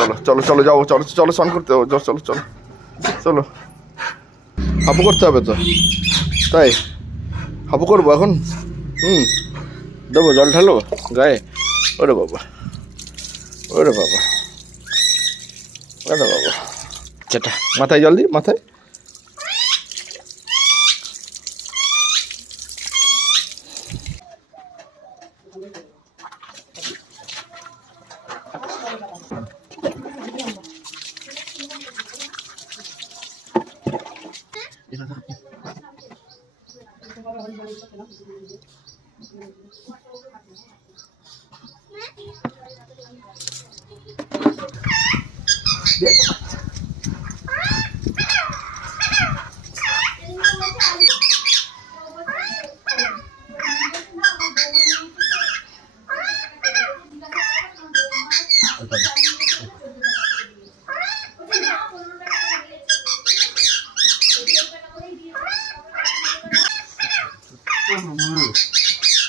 চলো চলো চলো যাও, চলো চলো স্নান করতে যাও, চলো চলো চলো। হাবু করতে হবে তো, তাই হাবু করবো এখন। দেবো, জল ঢালো গায়ে। ওরে বাবা, ওরে বাবা, ওরে বাবা, যেটা মাথায় জল দিই, মাথায়।